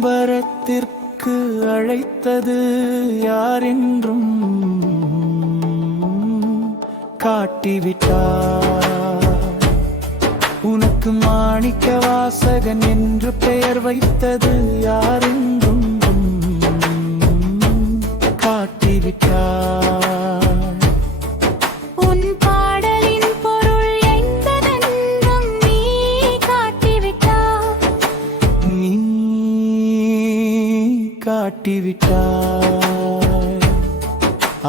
சிதம்பரத்திற்கு அழைத்தது யாரென்றும் காட்டிவிட்டார். உனக்கு மாணிக்க வாசகன் என்று பெயர் வைத்தது யாரென்றும் காட்டிவிட்டார். காட்டிவிட்டாய்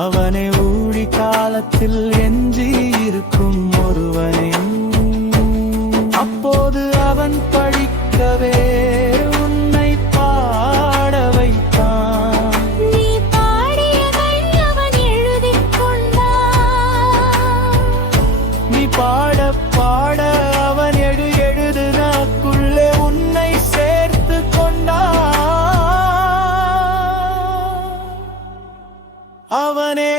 அவனை ஊழி காலத்தில் எஞ்சி இருக்கும் ஒருவனை. அப்போது அவன் படிக்கவே உன்னை பாட வைத்தான். நீ பாடியதை அவன் எழுதிக் கொண்டான். நீ பாட பாட அவன் எழுதுனாக்குள்ளே உன்னை சேர்த்து கொண்டான். அவனே